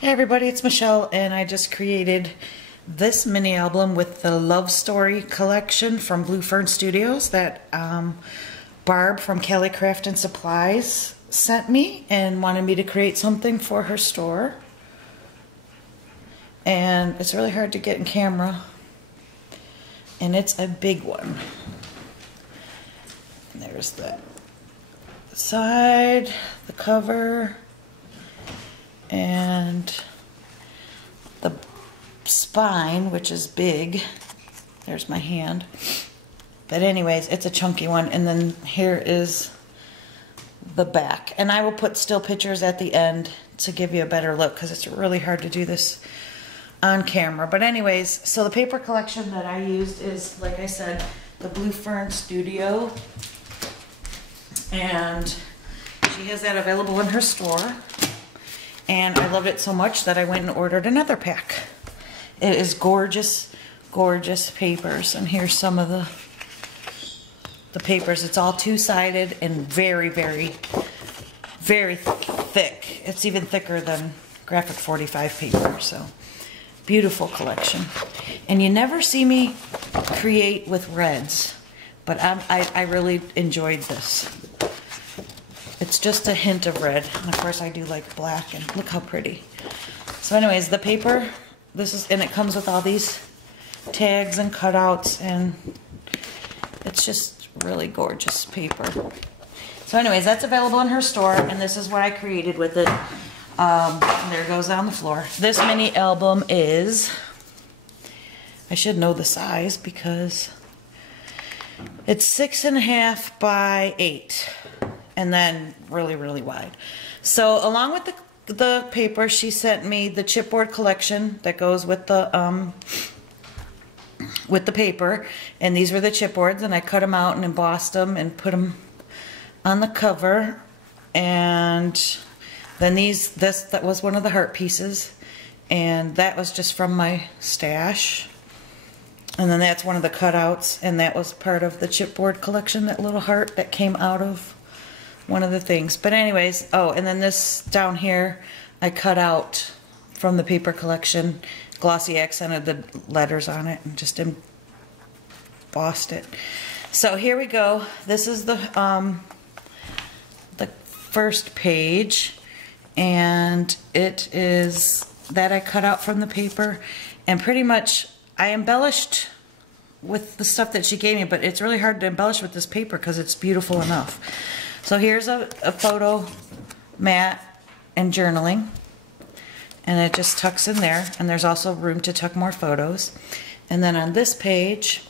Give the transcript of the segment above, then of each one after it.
Hey everybody, it's Michelle, and I just created this mini album with the LoveStory collection from Blue Fern Studios that Barb from Calicraftnsupplies sent me and wanted me to create something for her store. And it's really hard to get in camera, and it's a big one. And there's the side, the cover, and the spine, which is big. There's my hand. But anyways, it's a chunky one. And then here is the back. And I will put still pictures at the end to give you a better look, because it's really hard to do this on camera. But anyways, so the paper collection that I used is, like I said, the Blue Fern Studio. And she has that available in her store. And I loved it so much that I went and ordered another pack. It is gorgeous, gorgeous papers. And here's some of the papers. It's all two-sided and very, very, very thick. It's even thicker than graphic 45 paper. So beautiful collection. And you never see me create with reds, but I really enjoyed this. It's just a hint of red, and of course I do like black, and look how pretty. So anyways, the paper, and it comes with all these tags and cutouts, and it's just really gorgeous paper. So anyways, that's available in her store, and this is what I created with it. There it goes on the floor. This mini album is, I should know the size because it's 6.5 by 8. And then really, really wide. So along with the paper, she sent me the chipboard collection that goes with the paper. And these were the chipboards, and I cut them out and embossed them and put them on the cover. And then that was one of the heart pieces, and that was just from my stash. And then that's one of the cutouts, and that was part of the chipboard collection, that little heart that came out of one of the things. But anyways, oh, and then this down here I cut out from the paper collection, glossy accented the letters on it and just embossed it. So here we go. This is the first page, and it is that I cut out from the paper, and pretty much I embellished with the stuff that she gave me, but it's really hard to embellish with this paper because it's beautiful enough. So here's a photo mat and journaling, and it just tucks in there, and there's also room to tuck more photos. And then on this page,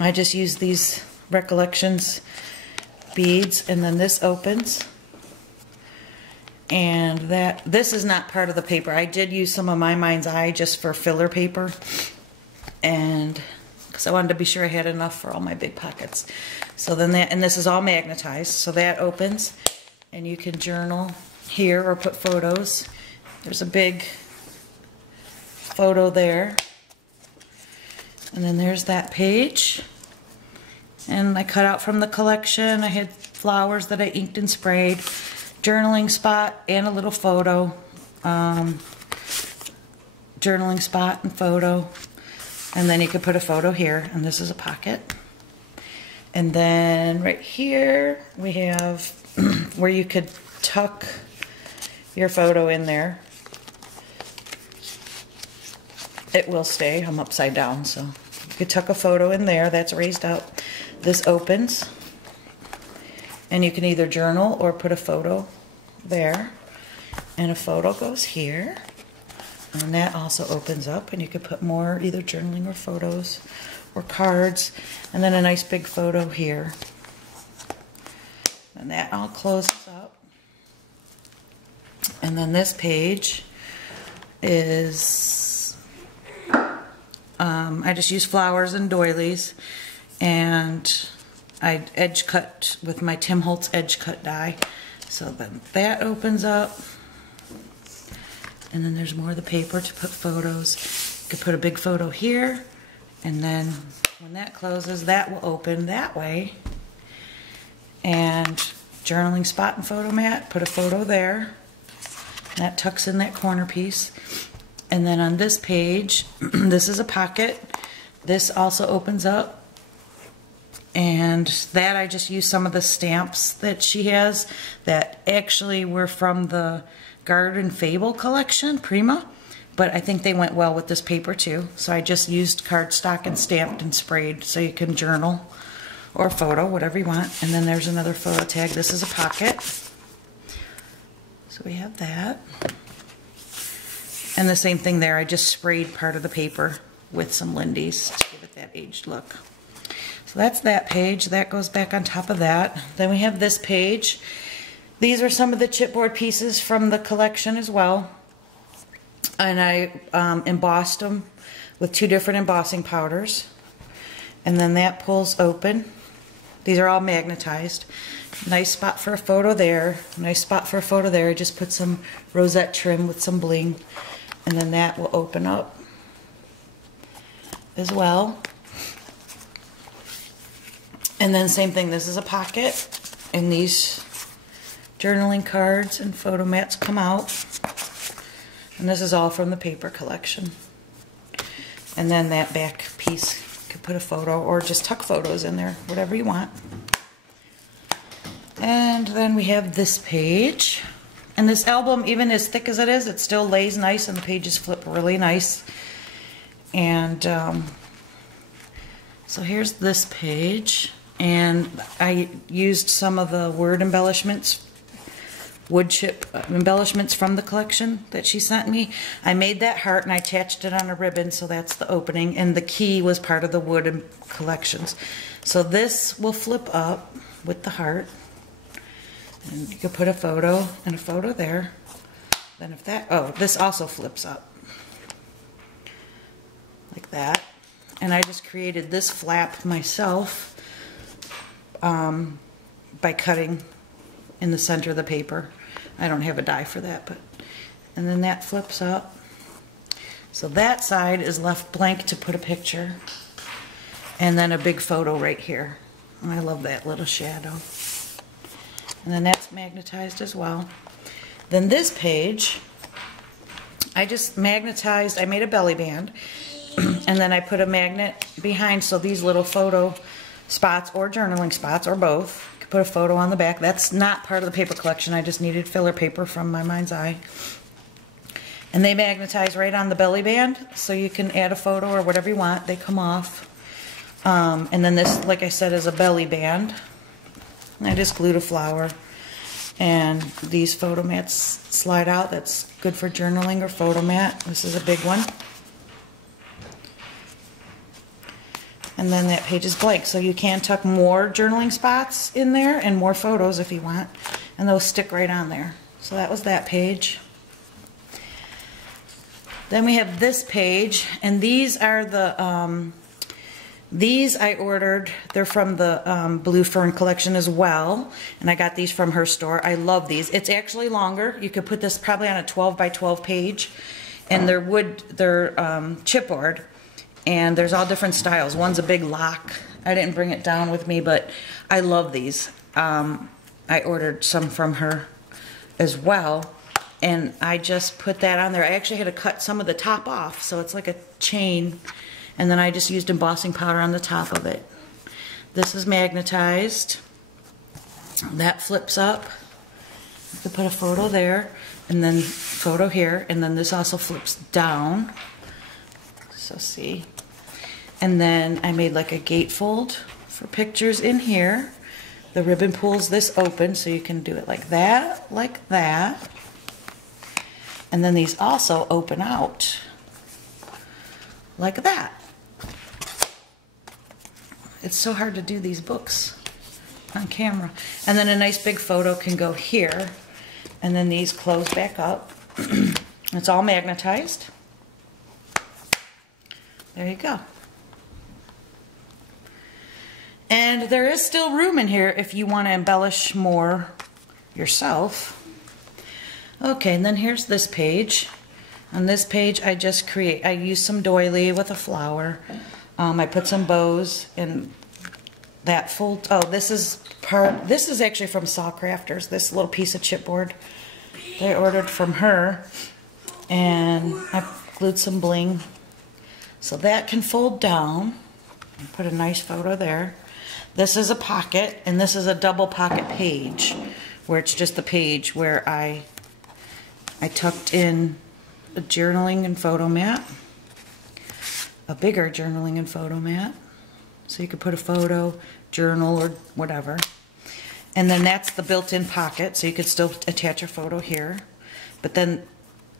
I just use these Recollections beads, and then this opens, and this is not part of the paper. I did use some of my Mind's Eye just for filler paper, and because I wanted to be sure I had enough for all my big pockets. So then and this is all magnetized, so that opens, and you can journal here or put photos. There's a big photo there, and then there's that page. And I cut out from the collection. I had flowers that I inked and sprayed, journaling spot, and a little photo, journaling spot and photo. And then you could put a photo here, and this is a pocket. And then right here we have where you could tuck your photo in there. It will stay. I'm upside down, so you could tuck a photo in there. That's raised up. This opens, and you can either journal or put a photo there. And a photo goes here. And that also opens up, and you could put more, either journaling or photos or cards. And then a nice big photo here. And that all closes up. And then this page is, I just use flowers and doilies, and I edge cut with my Tim Holtz edge cut die. So then that opens up. And then there's more of the paper to put photos. You could put a big photo here, and then when that closes, that will open that way. And journaling spot and photo mat, put a photo there. That tucks in that corner piece. And then on this page, this is a pocket. This also opens up. And that I just used some of the stamps that she has that actually were from the Garden Fable collection, Prima. But I think they went well with this paper too. So I just used cardstock and stamped and sprayed so you can journal or photo, whatever you want. And then there's another photo tag. This is a pocket. So we have that. And the same thing there. I just sprayed part of the paper with some Lindy's to give it that aged look. So that's that page. That goes back on top of that. Then we have this page. These are some of the chipboard pieces from the collection as well. And I embossed them with 2 different embossing powders. And then that pulls open. These are all magnetized. Nice spot for a photo there. Nice spot for a photo there. I just put some rosette trim with some bling. And then that will open up as well. And then same thing, this is a pocket. And these journaling cards and photo mats come out. And this is all from the paper collection. And then that back piece, you could put a photo or just tuck photos in there, whatever you want. And then we have this page. And this album, even as thick as it is, it still lays nice and the pages flip really nice. And so here's this page. And I used some of the word embellishments, wood chip embellishments from the collection that she sent me. I made that heart and I attached it on a ribbon, so that's the opening. And the key was part of the wood collections. So this will flip up with the heart. And you could put a photo and a photo there. Then if that, oh, this also flips up. Like that. And I just created this flap myself by cutting in the center of the paper. I don't have a die for that, but and then that flips up. So that side is left blank to put a picture. And then a big photo right here. And I love that little shadow. And then that's magnetized as well. Then this page, I just magnetized, I made a belly band. And then I put a magnet behind, so these little photo spots or journaling spots or both. You could put a photo on the back. That's not part of the paper collection. I just needed filler paper from my mind's eye. And they magnetize right on the belly band, so you can add a photo or whatever you want. They come off. And then this, like I said, is a belly band. And I just glued a flower. And these photo mats slide out. That's good for journaling or photo mat. This is a big one. And then that page is blank, so you can tuck more journaling spots in there and more photos if you want. And those stick right on there. So that was that page. Then we have this page, and these are the, these I ordered. They're from the Blue Fern collection as well, and I got these from her store. I love these. It's actually longer. You could put this probably on a 12 by 12 page, and they're wood, they're chipboard. And there's all different styles. One's a big lock. I didn't bring it down with me, but I love these. I ordered some from her as well. And I just put that on there. I actually had to cut some of the top off, so it's like a chain. And then I just used embossing powder on the top of it. This is magnetized. That flips up. You could put a photo there, and then photo here, and then this also flips down. So see. And then I made like a gatefold for pictures in here. The ribbon pulls this open, so you can do it like that, like that. And then these also open out like that. It's so hard to do these books on camera. And then a nice big photo can go here. And then these close back up. It's all magnetized. There you go. And there is still room in here if you want to embellish more yourself. Okay, and then here's this page. On this page, I used some doily with a flower. I put some bows in that fold. Oh, this is actually from Saw Crafters, this little piece of chipboard. that I ordered from her, and I glued some bling. So that can fold down. Put a nice photo there. This is a pocket, and this is a double pocket page, where it's just the page where I tucked in a journaling and photo mat, a bigger journaling and photo mat, so you could put a photo, journal, or whatever. And then that's the built-in pocket, so you could still attach a photo here. But then,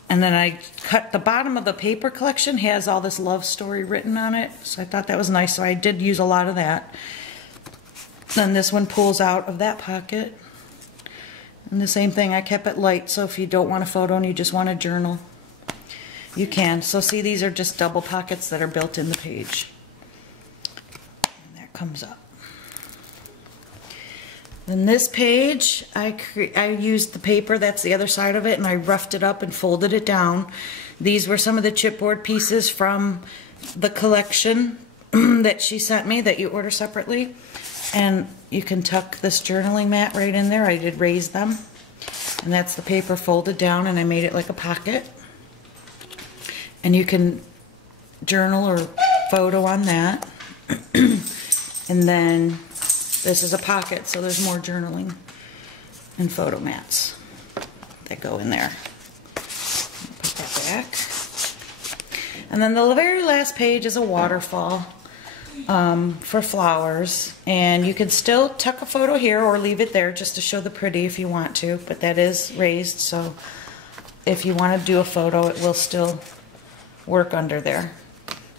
and then I cut the bottom of the paper collection, has all this LoveStory written on it, so I thought that was nice, so I did use a lot of that. Then this one pulls out of that pocket. And the same thing, I kept it light, so if you don't want a photo and you just want a journal, you can. So see, these are just double pockets that are built in the page. And that comes up. Then this page, I used the paper, that's the other side of it, and I roughed it up and folded it down. These were some of the chipboard pieces from the collection that she sent me that you order separately. And you can tuck this journaling mat right in there. I did raise them. And that's the paper folded down, and I made it like a pocket. And you can journal or photo on that. And then this is a pocket, so there's more journaling and photo mats that go in there. Put that back. And then the very last page is a waterfall for flowers. And you can still tuck a photo here or leave it there just to show the pretty if you want to. But that is raised, so if you want to do a photo, it will still work under there.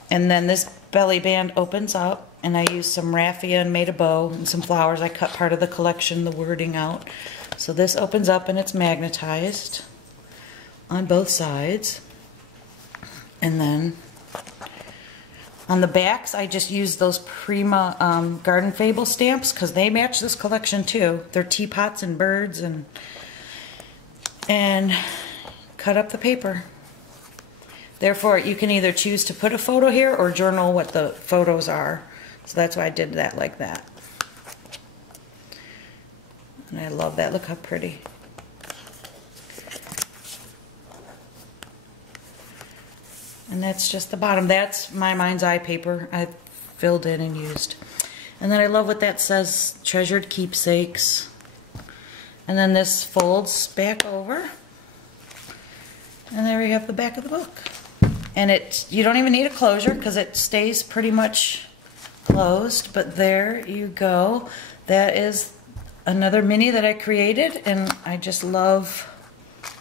And then this belly band opens up. And I used some raffia and made a bow and some flowers. I cut part of the collection, the wording out. So this opens up and it's magnetized on both sides. And then on the backs, I just used those Prima Garden Fable stamps because they match this collection too. They're teapots and birds, and cut up the paper. Therefore, you can either choose to put a photo here or journal what the photos are. So that's why I did that like that. And I love that. Look how pretty. And that's just the bottom. That's my mind's eye paper I filled in and used. And then I love what that says, treasured keepsakes. And then this folds back over. And there we have the back of the book. And you don't even need a closure because it stays pretty much closed, but there you go. That is another mini that I created, and I just love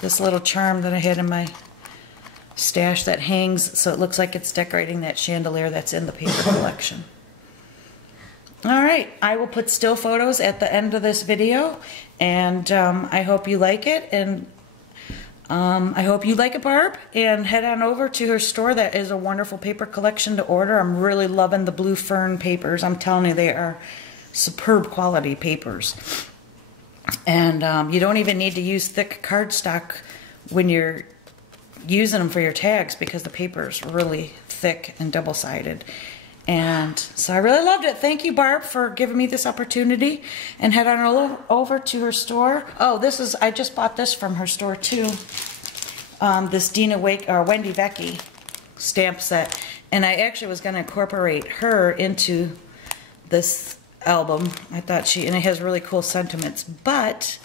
this little charm that I had in my stash that hangs so it looks like it's decorating that chandelier that's in the paper collection. Alright, I will put still photos at the end of this video, and I hope you like it, and I hope you like it, Barb, and head on over to her store. That is a wonderful paper collection to order. I'm really loving the Blue Fern papers. I'm telling you, they are superb quality papers. And you don't even need to use thick cardstock when you're using them for your tags because the paper is really thick and double-sided. And so I really loved it. Thank you, Barb, for giving me this opportunity. And head on over to her store. Oh, I just bought this from her store too. This Wendy Vecchi stamp set. And I actually was going to incorporate her into this album. I thought and it has really cool sentiments. But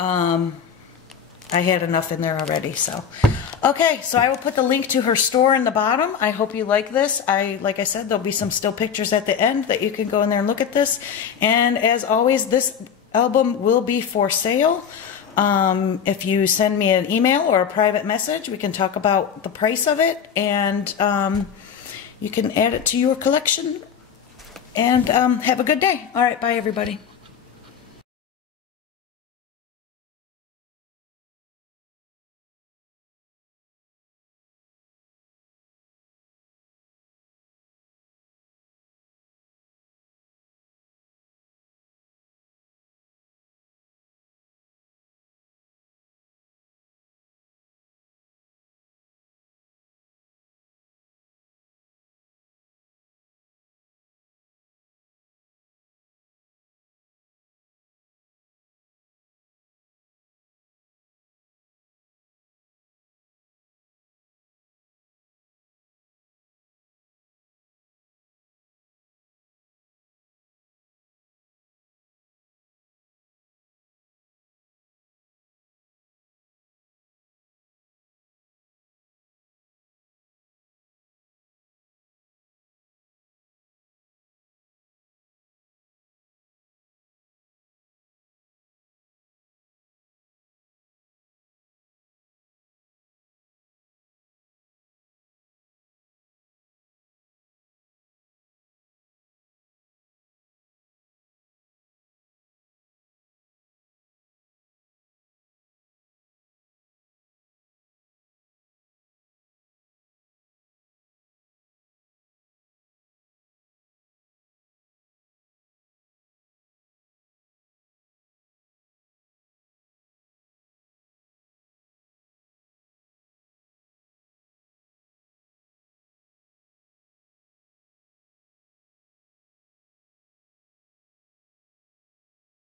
I had enough in there already, so. Okay, so I will put the link to her store in the bottom. I hope you like this. Like I said, there'll be some still pictures at the end that you can go in there and look at this. And as always, this album will be for sale. If you send me an email or a private message, we can talk about the price of it, and you can add it to your collection. And have a good day. All right, bye everybody.